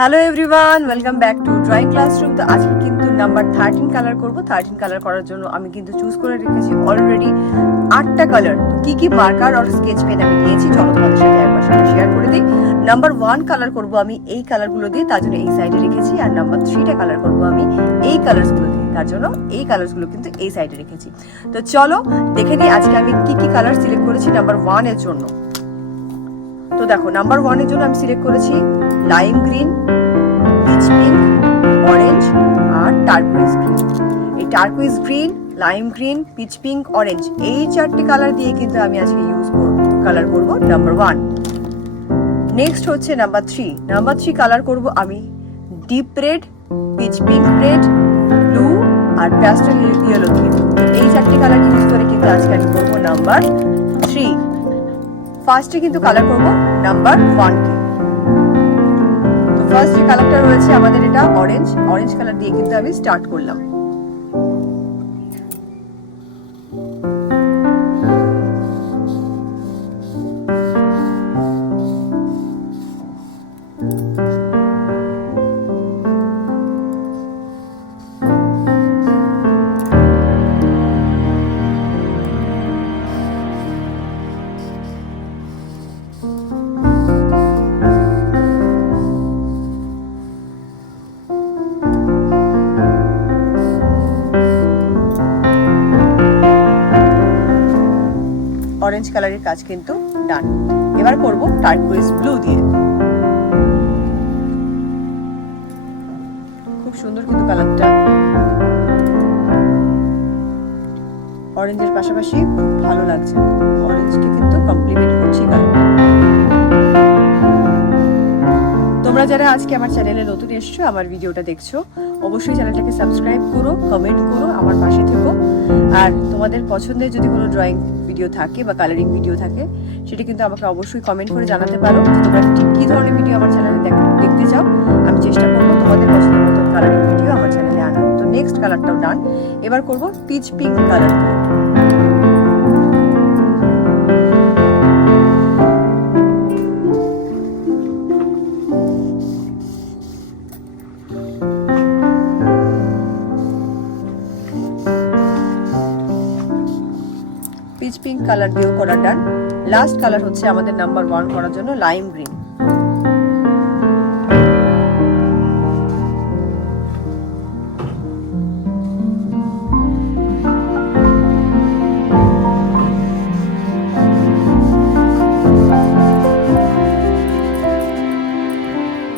Hello everyone, welcome back to drawing classroom. তো আজকে কিন্তু নাম্বার 13 কালার করব। 13 কালার করার জন্য আমি কিন্তু চুজ করে রেখেছি অলরেডি 8টা কালার। তো কি কি মার্কার আর স্কেচ পেন আমি নিয়েছি চলো তোমাদের সাথে একবার সাথে শেয়ার করে দিই। নাম্বার 1 কালার করব আমি এই কালারগুলো দিয়ে, তার জন্য এই সাইডে রেখেছি। আর নাম্বার 3টা কালার করব আমি এই কালারসগুলো দিয়ে, তার জন্য এই কালারসগুলো কিন্তু এই সাইডে রেখেছি। তো চলো দেখে নিই আজকে আমি কি কি কালার সিলেক্ট করেছি নাম্বার 1 এর জন্য। তো দেখো নাম্বার 1 এর জন্য আমি সিলেক্ট করেছি lime green, peach pink, orange আর টার্কুইজ গ্রিন। এই turquoise green, lime green, peach pink, orange এই চারটি কালার দিয়ে কিন্তু আমি আজকে কালার করব নাম্বার 1। নেক্সট হচ্ছে নাম্বার 3। নাম্বার 3 কালার করব আমি deep red, peach pink red, blue আর প্যাস্টেল ইয়েলো দিয়ে। এই চারটি কালার ইউজ করে কিন্তু আজকে আমি করব নাম্বার 3। ফার্স্টে কিন্তু কালার করব নাম্বার 1 কে। তো ফার্স্ট যে কালারটা রয়েছে আমাদের এটা অরেঞ্জ কালার দিয়ে কিন্তু আমি স্টার্ট করলাম। অরেঞ্জ কালারের কাজ কিন্তু ডান। এবার করব টার্কুইজ ব্লু দিয়ে। খুব সুন্দর কিন্তু কালারটা, অরেঞ্জের পাশাপাশি ভালো লাগছে, অরেঞ্জকে কিন্তু কমপ্লিমেন্ট করছি কালার। তোমরা যারা আজকে আমার চ্যানেলে নতুন এসছো, আমার ভিডিওটা দেখছো, অবশ্যই চ্যানেলটাকে সাবস্ক্রাইব করো, কমেন্ট করো, আমার পাশে থেকো। আর তোমাদের পছন্দের যদি কোনো ড্রয়িং ভিডিও থাকে বা কালারিং ভিডিও থাকে সেটা কিন্তু আমাকে অবশ্যই কমেন্ট করে জানাতে পারো যে তোমরা ঠিক কী ধরনের ভিডিও আমার চ্যানেলে দেখতে চাও। আমি চেষ্টা করবো তোমাদের পছন্দের মতো কালারিং ভিডিও আমার চ্যানেলে আনার। তো নেক্সট কালারটাও ডান। এবার করব পিচ পিঙ্ক কালার দিয়ে। পিচ পিঙ্ক কালার দিয়েও করা ডান। লাস্ট কালার হচ্ছে আমাদের নাম্বার 1 করার জন্য লাইম গ্রিন।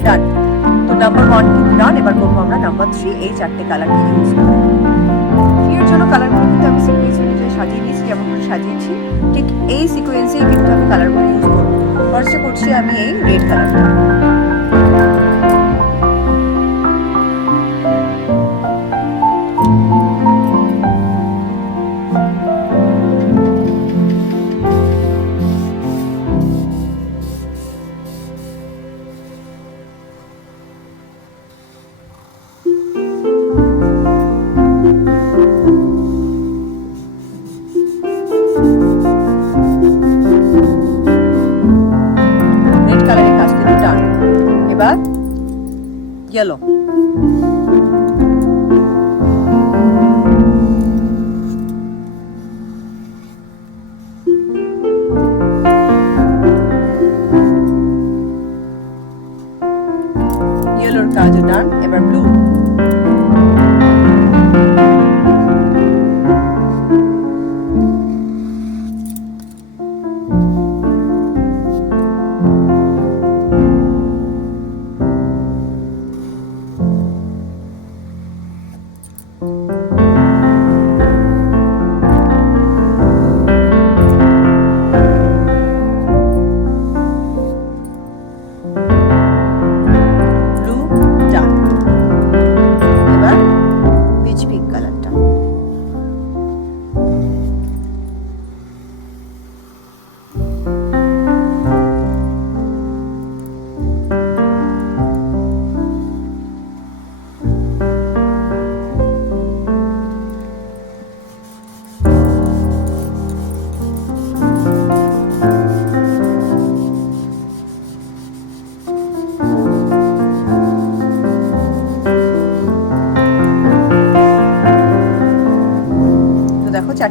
ডান। তো নাম্বার 1 কিন্তু ডান। এবার করবো আমরা নাম্বার 3। এই চারটে কালারকে ইউজ করে এর জন্য কালারগুলো কিন্তু আমি সিকোয়েন্স অনুযায়ী সাজিয়ে নিয়েছি। যেমন করে সাজিয়েছি ঠিক এই সিকোয়েন্সেই কিন্তু আমি কালারগুলো ইউজ করবো। ফার্স্টে করছি আমি এই রেড কালারটা। yellow. Yellow কাজ ডান। এবার ব্লু।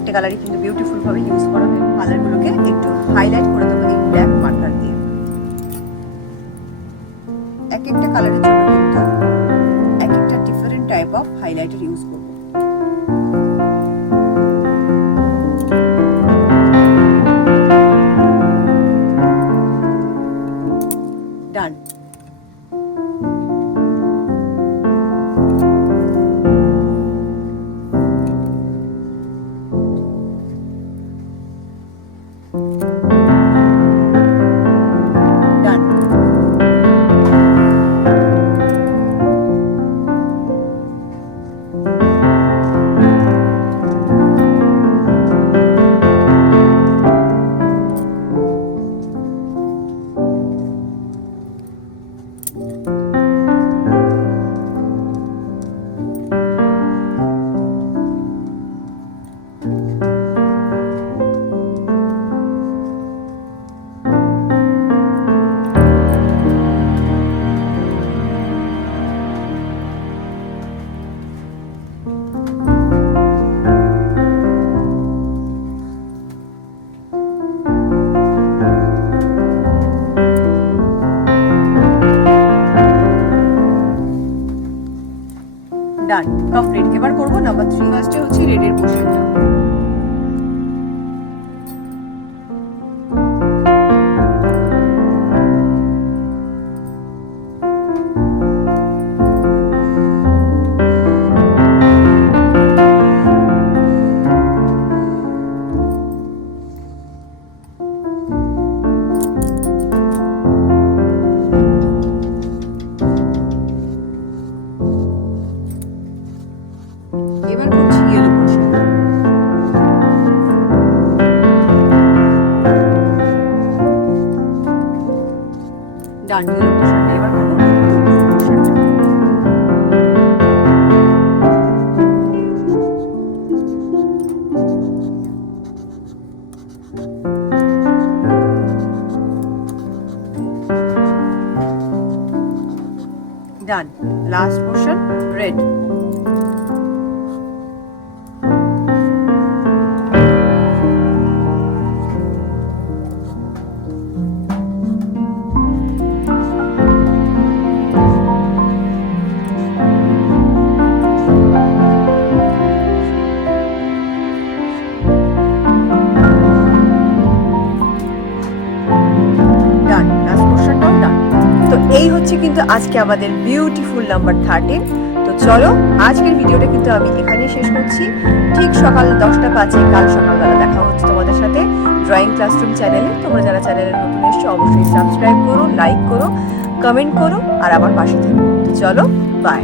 চারটে কালারই কিন্তু বিউটিফুল ভাবে ইউজ করা হয়। কালারগুলোকে একটু হাইলাইট করে দেবো এই ব্ল্যাক মার্কার দিয়ে। এক একটা কালারের জন্য কিন্তু এক একটা different type of highlighter use করব। ডান। ডান, কমপ্লিট। এবার করব নাম্বার 3। ফার্স্টে হচ্ছে রেডের পোর্শনটা। এবার করছি ইয়েলো পোর্শন। ডান, ইয়েলো পোর্শন। এবার করব ব্লু পোর্শনটা। ডান, লাস্ট পোর্শন রেড। এই হচ্ছে কিন্তু আজকে আমাদের বিউটিফুল নাম্বার 13। তো চলো আজকের ভিডিওটা কিন্তু আমি এখানে শেষ করছি। ঠিক সকাল 10টা 5 কাল সকালবেলা দেখা হচ্ছে তোমাদের সাথে ড্রয়িং ক্লাসরুম চ্যানেলে। তোমরা যারা চ্যানেলে নতুন এসছো অবশ্যই সাবস্ক্রাইব করো, লাইক করো, কমেন্ট করো আর আমার পাশে থেকো। তো চলো, বাই।